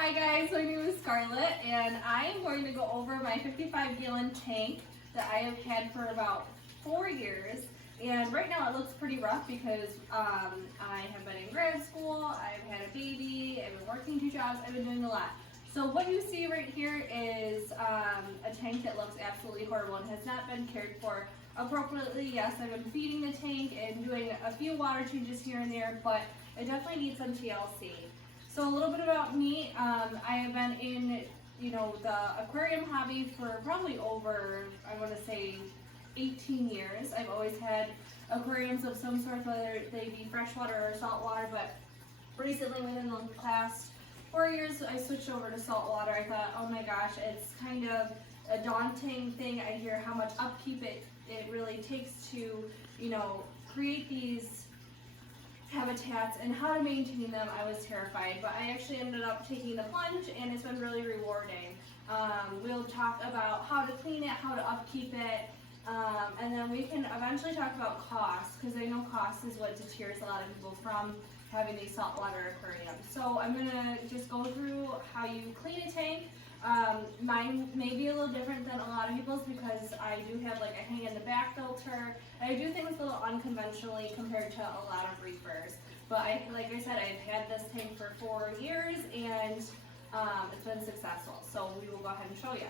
Hi guys, my name is Scarlett and I am going to go over my 55-gallon tank that I have had for about 4 years. And right now it looks pretty rough because I have been in grad school, I've had a baby, I've been working 2 jobs, I've been doing a lot. So what you see right here is a tank that looks absolutely horrible and has not been cared for appropriately. Yes, I've been feeding the tank and doing a few water changes here and there, but it definitely needs some TLC. So a little bit about me, I have been in, the aquarium hobby for probably over, I want to say, 18 years. I've always had aquariums of some sort, whether they be freshwater or saltwater, but recently within the past 4 years I switched over to saltwater. I thought, oh my gosh, it's kind of a daunting thing. I hear how much upkeep it really takes to, create these habitats and how to maintain them. I was terrified, but I actually ended up taking the plunge and it's been really rewarding. We'll talk about how to clean it, how to upkeep it, and then we can eventually talk about cost, because I know cost is what deters a lot of people from having these saltwater aquariums. So I'm going to just go through how you clean a tank. Mine may be a little different than a lot of people's because I do have like a hang in the back filter. And I do things a little unconventionally compared to a lot of reefers. But like I said, I've had this tank for 4 years and it's been successful. So we will go ahead and show you.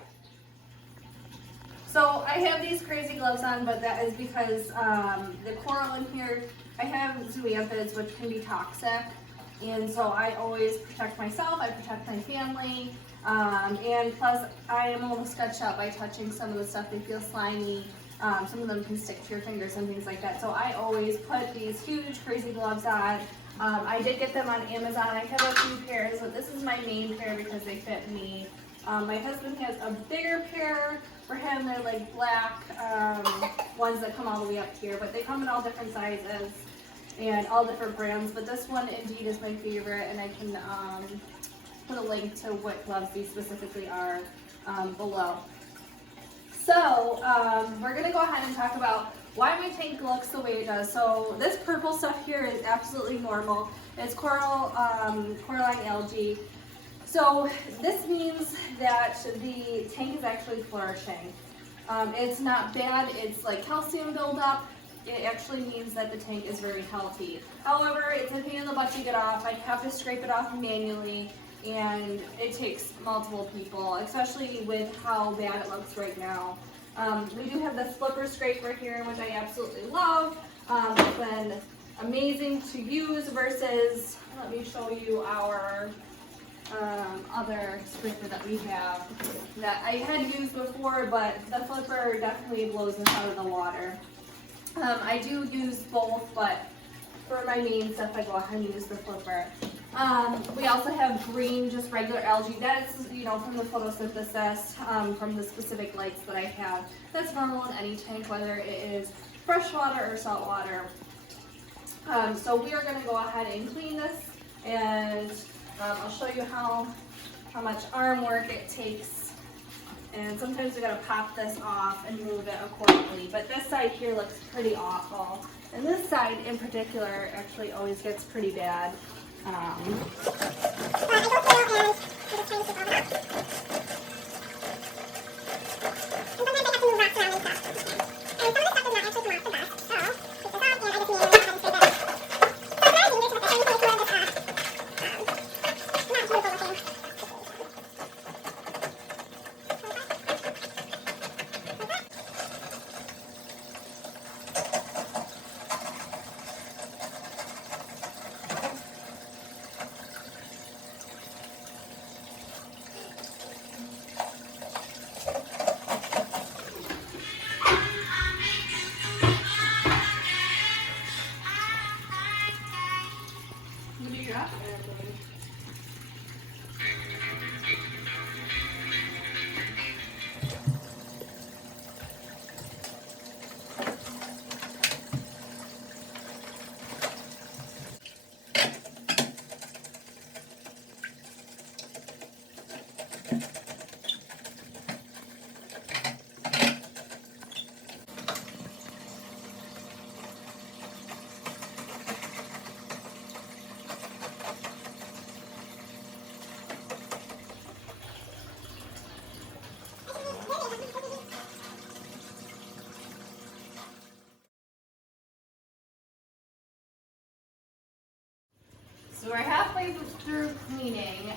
So I have these crazy gloves on, but that is because the coral in here, I have zoanthids which can be toxic. And so I always protect myself, I protect my family. And plus, I am a little sketched out by touching some of the stuff. They feel slimy. Some of them can stick to your fingers and things like that. So I always put these huge, crazy gloves on. I did get them on Amazon. I have a few pairs, but this is my main pair because they fit me. My husband has a bigger pair. For him, they're like black ones that come all the way up here, but they come in all different sizes and all different brands. But this one indeed is my favorite, and I can put a link to what gloves these specifically are below. So we're going to go ahead and talk about why my tank looks the way it does. So this purple stuff here is absolutely normal. It's coralline algae. So this means that the tank is actually flourishing. It's not bad, it's like calcium buildup. It actually means that the tank is very healthy. However, it's a pain in the butt to get off. I have to scrape it off manually, and it takes multiple people, especially with how bad it looks right now. We do have the flipper scraper here, which I absolutely love. It's been amazing to use versus, let me show you our other scraper that we have that I had used before, but the flipper definitely blows us out of the water. I do use both, but for my main stuff I go ahead and use the flipper. We also have green, just regular algae. That is, from the photosynthesis, from the specific lights that I have. That's normal in any tank, whether it is freshwater or saltwater. So we are going to go ahead and clean this, and I'll show you how much arm work it takes. And sometimes we gotta pop this off and move it accordingly. But this side here looks pretty awful. And this side in particular actually always gets pretty bad.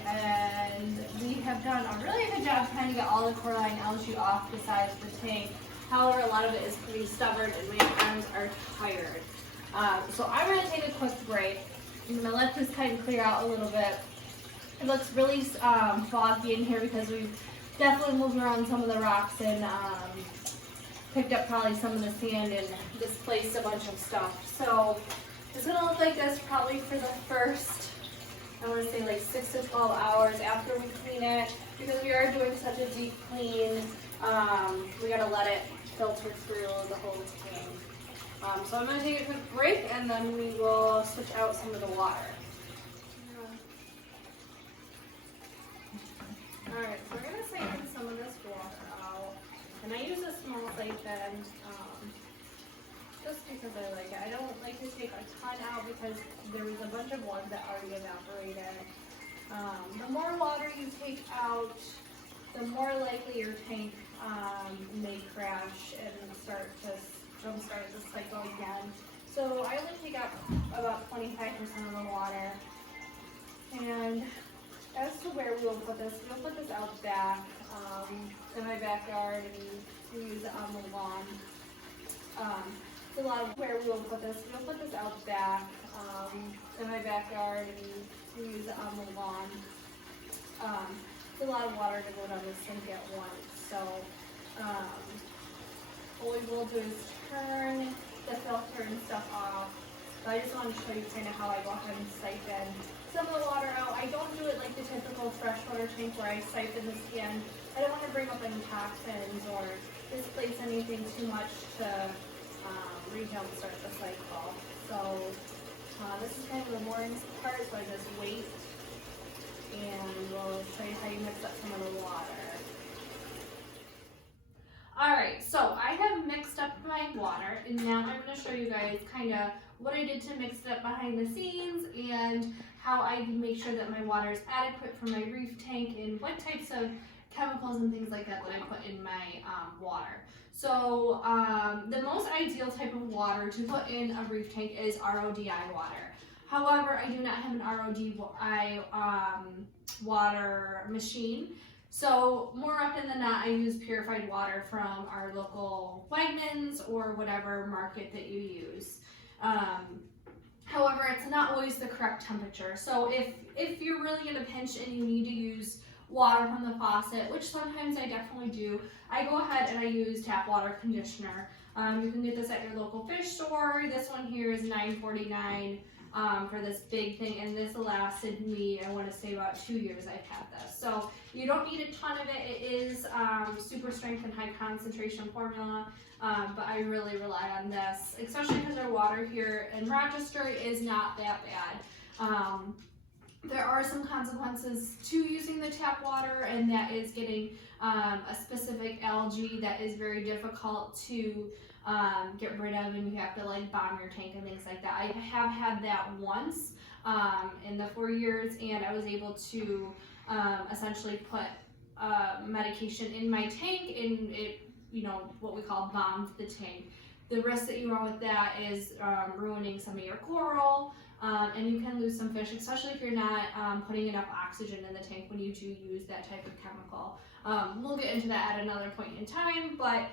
and we have done a really good job trying to get all the coralline algae off the sides of the tank. However, a lot of it is pretty stubborn and my arms are tired. So I'm going to take a quick break. I'm going to let this kind of clear out a little bit. It looks really foggy in here because we've definitely moved around some of the rocks and picked up probably some of the sand and displaced a bunch of stuff. So it's going to look like this probably for the first, I want to say like 6 to 12 hours after we clean it, because we are doing such a deep clean. We got to let it filter through the whole tank. So I'm going to take a quick break and then we will switch out some of the water. Alright, so we're going to siphon some of this water out. And I use a small siphon just because I like it. I don't like to take a ton out because there was a bunch of ones that already evaporated. The more water you take out, the more likely your tank may crash and start to jumpstart the cycle again. So I only take out about 25% of the water. And as to where we will put this, we'll put this out back in my backyard, and we use it on the lawn. It's a lot of where we will put this. We'll put this out back in my backyard, and we use it on the lawn. It's a lot of water to go down the sink at once. So what we will do is turn the filter and stuff off. But I just want to show you kind of how I go ahead and siphon some of the water out. I don't do it like the typical freshwater tank where I siphon the skin. I don't want to bring up any toxins or displace anything too much to re-jumpstart the cycle. So this is kind of the boring part, so I just wait and we'll show you how you mix up some of the water. Alright, so I have mixed up my water, and now I'm going to show you guys kind of what I did to mix it up behind the scenes and how I make sure that my water is adequate for my reef tank and what types of chemicals and things like that that I put in my water. So the most ideal type of water to put in a reef tank is RODI water. However, I do not have an RODI water machine. So more often than not, I use purified water from our local Wegmans or whatever market that you use. However, it's not always the correct temperature. So if you're really in a pinch and you need to use water from the faucet, which sometimes I definitely do, I go ahead and I use tap water conditioner. You can get this at your local fish store. This one here is $9.49 for this big thing, and this lasted me, I want to say, about 2 years I've had this. So you don't need a ton of it. It is super strength and high concentration formula, but I really rely on this, especially because our water here in Rochester is not that bad. There are some consequences to using the tap water, and that is getting a specific algae that is very difficult to get rid of, and you have to like bomb your tank and things like that. I have had that once in the 4 years, and I was able to essentially put medication in my tank, and it, you know, what we call bombed the tank. The risk that you run with that is ruining some of your coral, and you can lose some fish, especially if you're not putting enough oxygen in the tank when you do use that type of chemical. We'll get into that at another point in time, but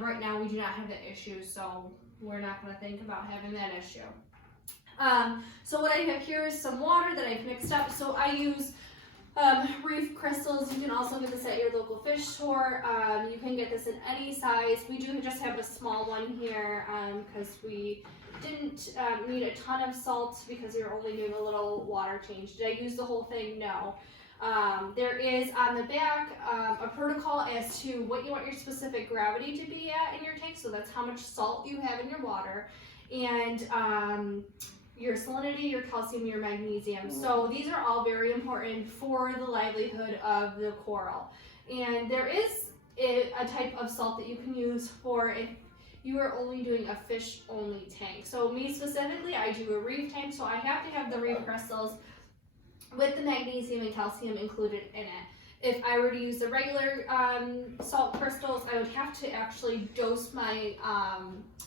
right now we do not have that issue, so we're not going to think about having that issue. So what I have here is some water that I've mixed up. So I use reef crystals. You can also get this at your local fish store. You can get this in any size. We do just have a small one here because we didn't need a ton of salt because we were only doing a little water change. Did I use the whole thing? No. There is on the back a protocol as to what you want your specific gravity to be at in your tank, so that's how much salt you have in your water, and your salinity, your calcium, your magnesium. So these are all very important for the livelihood of the coral. And there is a type of salt that you can use for if you are only doing a fish only tank. So me specifically, I do a reef tank, so I have to have the reef crystals with the magnesium and calcium included in it. If I were to use the regular salt crystals, I would have to actually dose my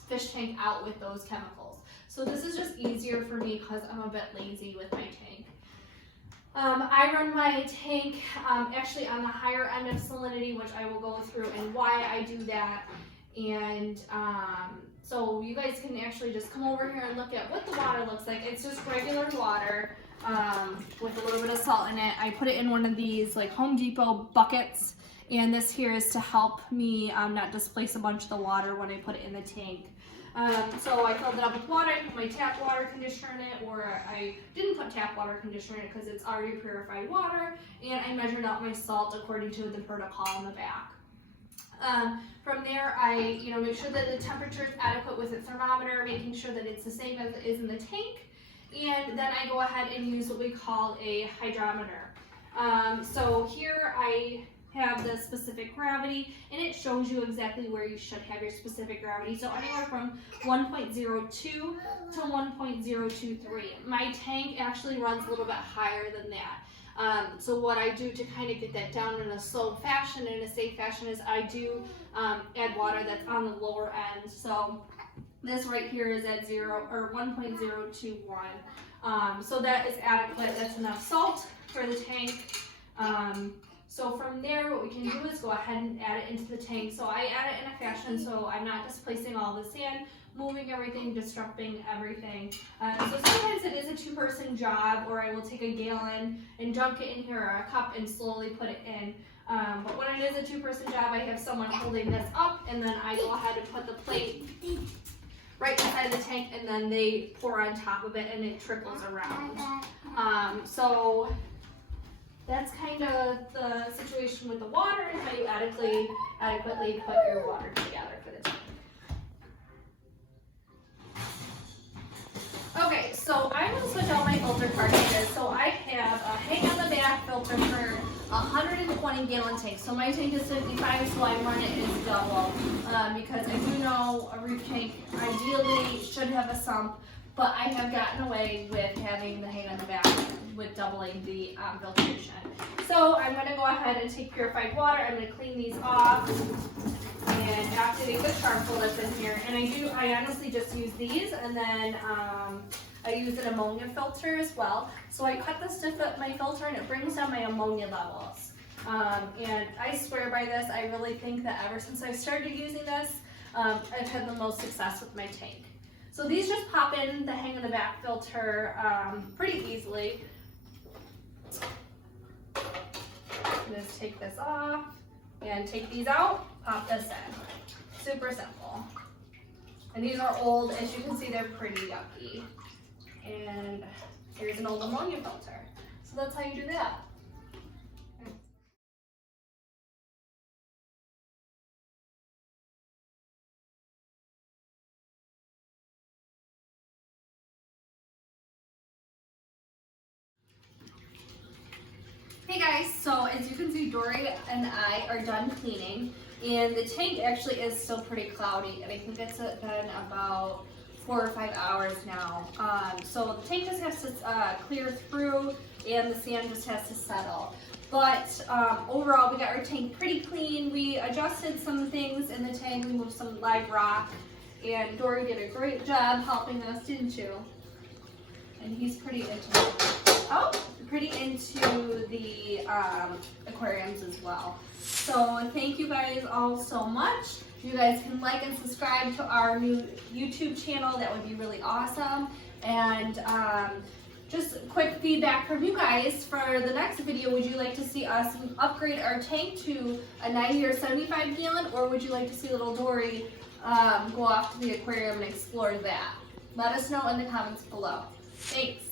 fish tank out with those chemicals. So this is just easier for me because I'm a bit lazy with my tank. I run my tank actually on the higher end of salinity, which I will go through and why I do that. And so you guys can actually just come over here and look at what the water looks like. It's just regular water with a little bit of salt in it. I put it in one of these like Home Depot buckets, and this here is to help me not displace a bunch of the water when I put it in the tank. So I filled it up with water, I put my tap water conditioner in it, or I didn't put tap water conditioner in it because it's already purified water, and I measured out my salt according to the protocol on the back. From there, I make sure that the temperature is adequate with the thermometer, making sure that it's the same as it is in the tank, and then I go ahead and use what we call a hydrometer. So here I have the specific gravity, and it shows you exactly where you should have your specific gravity. So anywhere from 1.02 to 1.023. My tank actually runs a little bit higher than that. So what I do to kind of get that down in a slow fashion, in a safe fashion, is I do add water that's on the lower end. So this right here is at 1.021. So that is adequate. That's enough salt for the tank. So from there, what we can do is go ahead and add it into the tank. So I add it in a fashion so I'm not displacing all the sand, moving everything, disrupting everything. So sometimes it is a two-person job, or I will take a gallon and dunk it in here, or a cup, and slowly put it in. But when it is a two-person job, I have someone holding this up, and then I go ahead and put the plate right inside the tank, and then they pour on top of it, and it trickles around. So that's kind of the situation with the water and how you adequately put your water together for the tank. Okay, so I'm going to switch out my filter cartridges. So I have a hang on the back filter for 120 gallon tank. So my tank is 55, so I run it as double because I do know a reef tank ideally should have a sump, but I have gotten away with having the hang on the back with doubling the filtration. So I'm going to go ahead and take purified water. I'm going to clean these off and activate the charcoal that's in here. And I honestly just use these, and then I use an ammonia filter as well. So I cut this to fit my filter, and it brings down my ammonia levels. And I swear by this. I really think that ever since I started using this, I've had the most success with my tank. So these just pop in the hang on the back filter pretty easily. Just take this off and take these out, pop this in. Super simple. And these are old, as you can see, they're pretty yucky. And here's an old ammonia filter. So that's how you do that. Hey guys, so as you can see, Dory and I are done cleaning, and the tank actually is still pretty cloudy, and I think it's been about 4 or 5 hours now. So the tank just has to clear through, and the sand just has to settle. But overall, we got our tank pretty clean. We adjusted some things in the tank. We moved some live rock, and Dory did a great job helping us, didn't you? And he's pretty into the aquariums as well. So thank you guys all so much. You guys can like and subscribe to our new YouTube channel. That would be really awesome. And just quick feedback from you guys for the next video. Would you like to see us upgrade our tank to a 90 or 75 gallon, or would you like to see little Dory go off to the aquarium and explore that? Let us know in the comments below. Thanks.